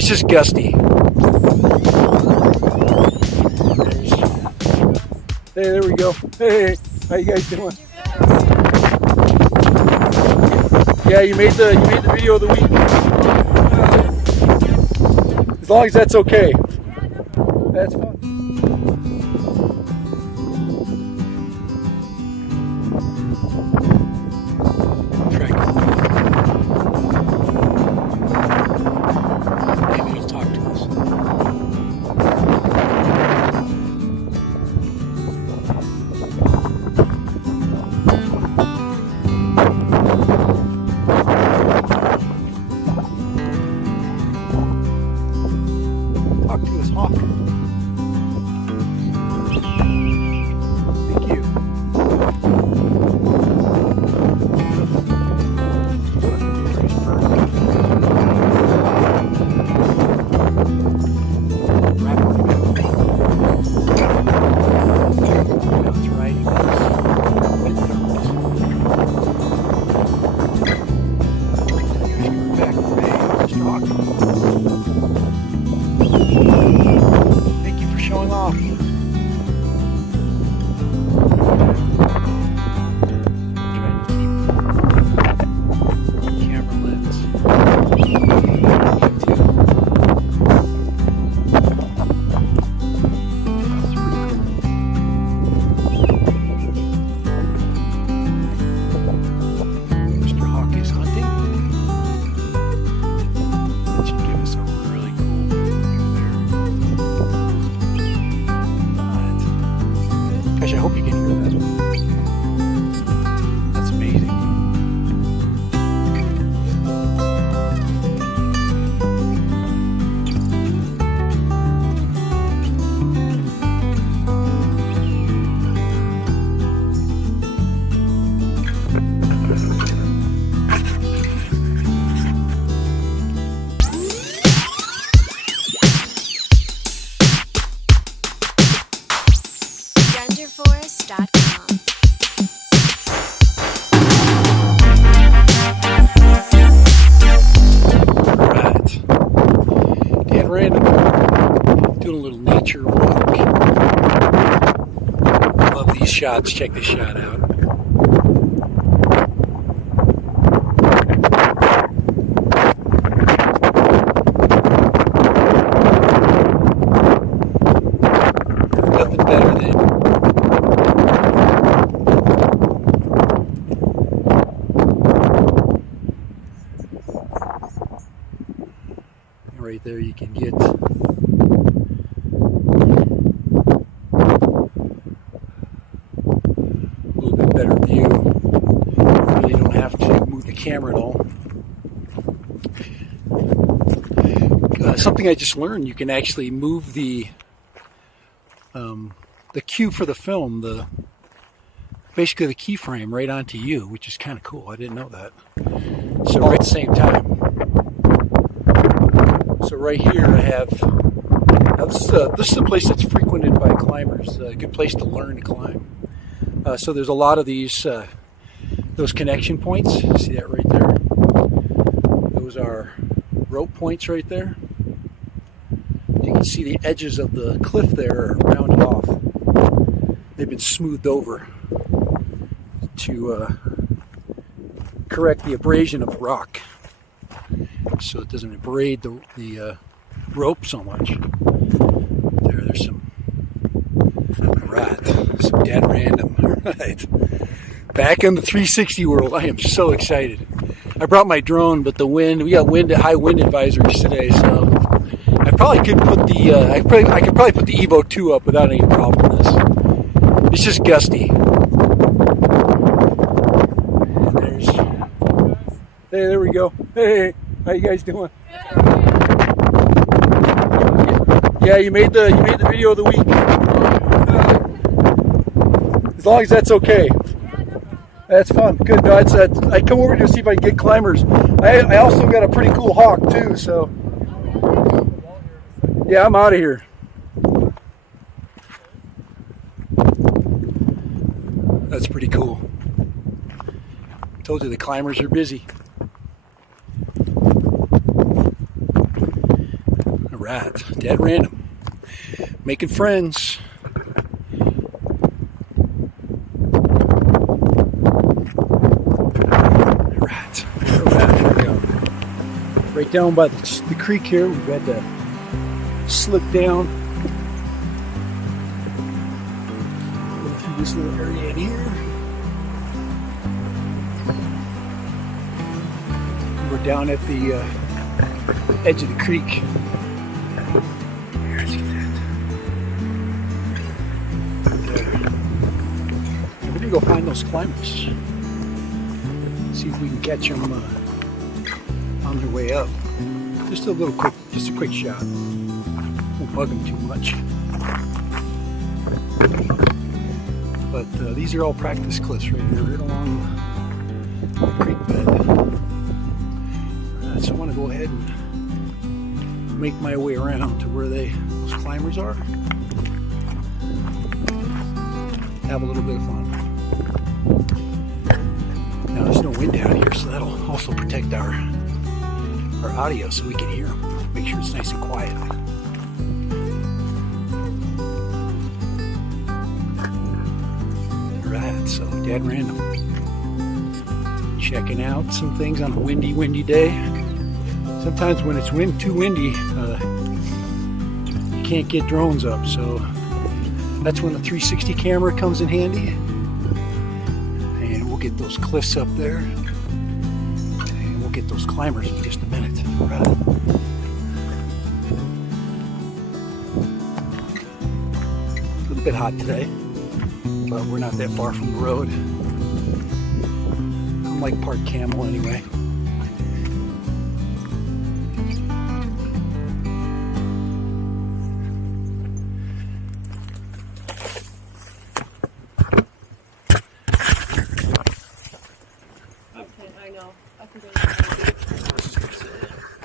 It's just gusty. Hey, there we go. Hey, how you guys doing? Yeah, you made the video of the week. As long as that's okay. That's fun. Maybe he'll talk to us. Talk to us, Hawk. Thank you. Thank you for showing off. Trying to keep camera lens. That's pretty cool. Mr. Hawk is hunting. That should give us a really cool view there. Gosh, I hope you can hear that. That's amazing. Genderforce.com. Alright. Dan Random doing a little nature walk. Love these shots. Check this shot out. Nothing better than right there. You can get a little bit better view. You really don't have to move the camera at all. Something I just learned: you can actually move the cue for the film, basically the keyframe, right onto you, which is kind of cool. I didn't know that. So right at the same time. So right here I have, this is a place that's frequented by climbers, a good place to learn to climb. So there's a lot of these, those connection points. See that right there? Those are rope points right there. You can see the edges of the cliff there are rounded off. They've been smoothed over to correct the abrasion of rock, so it doesn't abrade the rope so much. There's some. Alright, some dead random. Alright, back in the 360 world. I am so excited. I brought my drone, but the wind. We got high wind advisories today, so I probably could put the. I could probably put the Evo 2 up without any problem with this. It's just gusty. Hey, there we go. Hey, how you guys doing? Yeah, you made the video of the week. As long as that's okay. That's fun. Good. No, I come over to see if I can get climbers. I also got a pretty cool hawk too. So yeah, I'm out of here. That's pretty cool. Told you the climbers are busy. Right, dead random. Making friends. Right, here we go. Right down by the creek here, we've had to slip down. Go through this little area in here. We're down at the edge of the creek. There's that. There. We're gonna go find those climbers. See if we can catch them on their way up. Just a quick shot. Won't bug them too much. But these are all practice cliffs right here, right along the creek bed. So I want to go ahead and make my way around to where those climbers are. Have a little bit of fun. Now there's no wind down here, so that'll also protect our audio so we can hear them. Make sure it's nice and quiet. Alright, so dead random. Checking out some things on a windy day. Sometimes when it's too windy, you can't get drones up, so that's when the 360 camera comes in handy. And we'll get those cliffs up there. And we'll get those climbers in just a minute. Right. A little bit hot today, but we're not that far from the road. I'm like part camel anyway.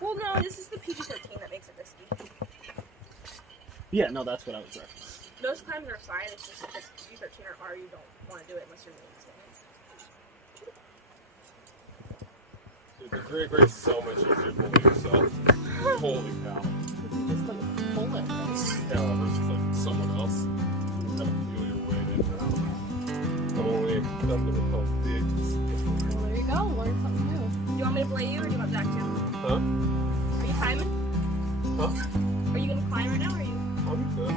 Well, no, this is the PG-13 that makes it risky. Yeah, no, that's what I was referencing. Most climbs are fine, it's just because PG-13 or R, you don't want to do it unless you're really experienced. Dude, the creek race is so much easier pulling yourself. Holy cow. Just like pull it. Yeah, versus like someone else. You gotta feel your way in. I've only done the repulse at the ages. Well, there you go, learn something new. Do you want me to play you or do you want Zach to? Huh? Are you climbing? Huh? Are you gonna climb right now or are you? I'm good.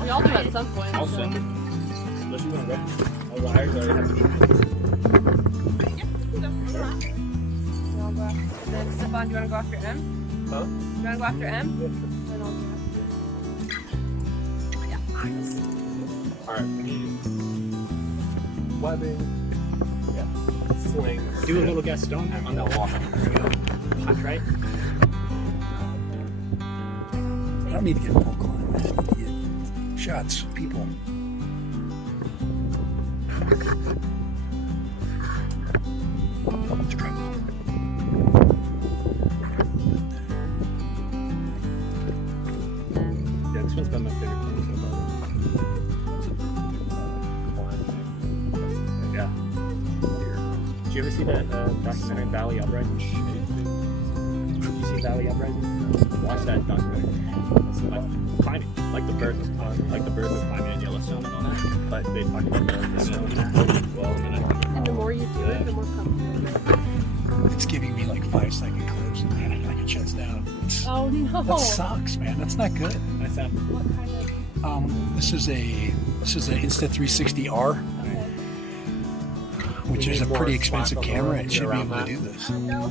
We all do at some point. I'll send it. Unless you want to go. All wires already have to be. Yeah, you can go. And then Stefan, do you want to go after M? Huh? Do you want to go after M? Yeah. Then I'll do after. Yeah. Alright, we need webbing. Yeah. Sling. Do a little Gaston on that walk. Hot, right? I don't need to get full climb. I just need to get shots, people. Yeah, this one's been my favorite one so far. Yeah. Did you ever see that documentary Valley Uprising? Did you see Valley Uprising? Watch that documentary. It's like climbing, like the birth of climbing in Yellowstone and all that. But they talk about the snow as well. And the more you do it, the more comfortable. It's giving me like 5-second clips and then it shuts down. Oh no! That sucks, man. That's not good. Nice sound. What kind of? This is an Insta360 R, Okay. which We is a need more pretty slack expensive on the camera. road It to should get be able around to do this. No.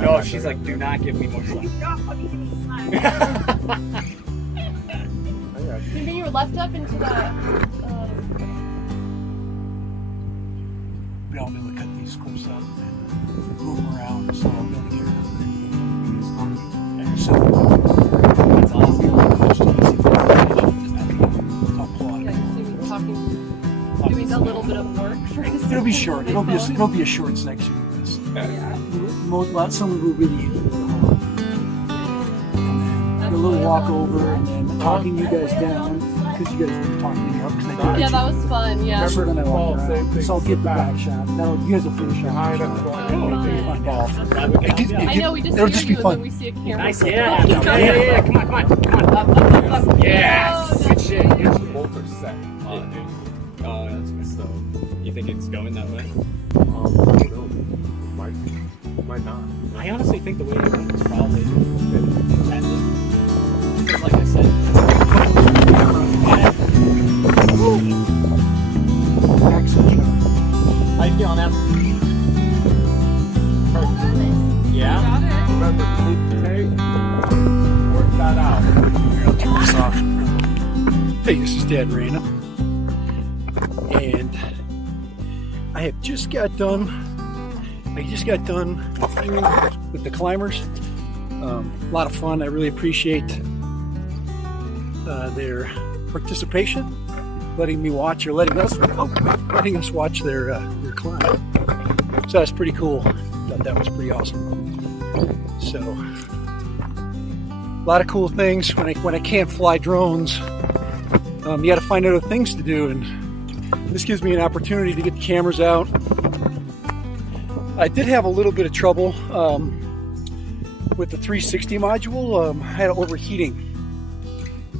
No, she's like, do not give me more slack. Do not put me in these slides. You mean you were left up into that? Be able to cut these clips up and move them around so I'll be able to hear so That's awesome. I'll pull out Yeah, of you see me talking, doing a little bit of work for a It'll be short. It'll be a short section of this. Yeah. Some will really and then a little walk over and then talking you guys down. because you guys were talking me up. 'Cause I did Yeah, that was fun. Yeah. remember when I walked Same around. thing. So I'll get the back shot. Now you guys will finish up. Behind the us, shot. going Okay, fine. find out. I know we just It'll hear just be you fun. and then we see a camera. Nice, so- yeah. Yeah. Come on. Up. Yes. Oh, Good shit. The bolts are set. So you think it's going that way? I don't know. Might not. I honestly think the way it went was probably intended. Because like I said, Excellent shot. how you feeling, Em? Yeah? Got it. Remember, keep the tape. Work that out. I'll turn this off. Hey, this is Dad Random, and I have just got done. With the climbers. A lot of fun. I really appreciate their participation, letting us watch their climb. So that's pretty cool. Thought that was pretty awesome. So a lot of cool things. When I can't fly drones, you got to find other things to do, and this gives me an opportunity to get the cameras out. I did have a little bit of trouble with the 360 module. I had overheating.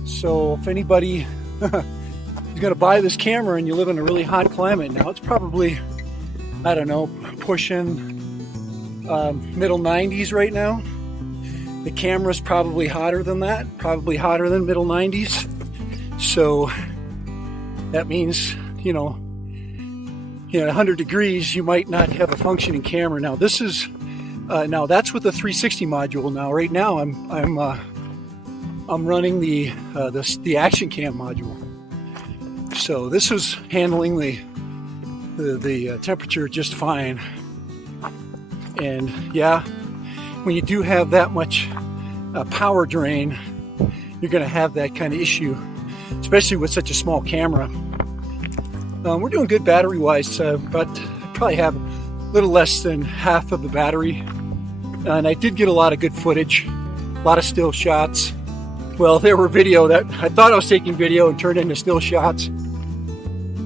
So if anybody is going to buy this camera and you live in a really hot climate, now it's probably, I don't know, pushing middle 90s right now. The camera's probably hotter than that, probably hotter than middle 90s. So that means, 100 degrees, you might not have a functioning camera. Now this is, now that's with the 360 module. Now right now I'm running the action cam module. So this is handling the temperature just fine. And yeah, when you do have that much power drain, you're going to have that kind of issue, especially with such a small camera. We're doing good battery-wise, but probably have a little less than half of the battery. And I did get a lot of good footage, a lot of still shots. Well, there were video that I thought I was taking video and turned into still shots.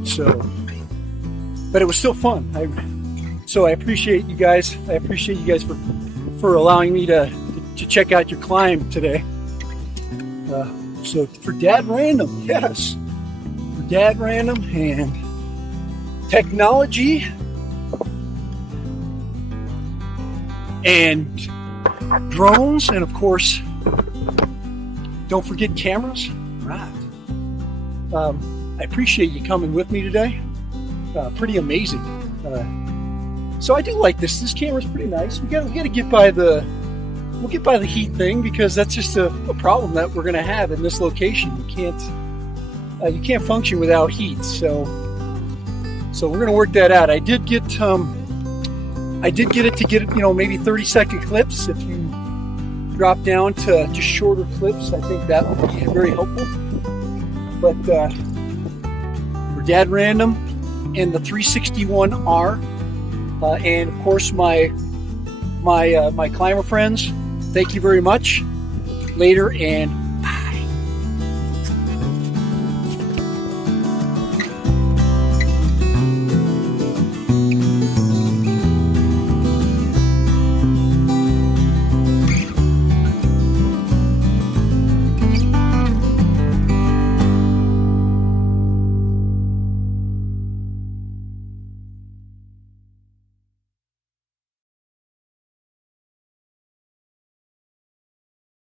So, but it was still fun. So I appreciate you guys. I appreciate you guys for allowing me to check out your climb today. So for Dad Random, yes, for Dad Random and technology and drones, and of course, don't forget cameras. Right. I appreciate you coming with me today. Pretty amazing. So I do like this. This camera's pretty nice. We gotta get by the heat thing, because that's just a problem that we're gonna have in this location. You can't function without heat. So we're gonna work that out. I did get it to get maybe 30-second clips. If you drop down to just shorter clips, I think that would be very helpful. But for Dad Random and the 360 One R, and of course my climber friends, thank you very much. Later, and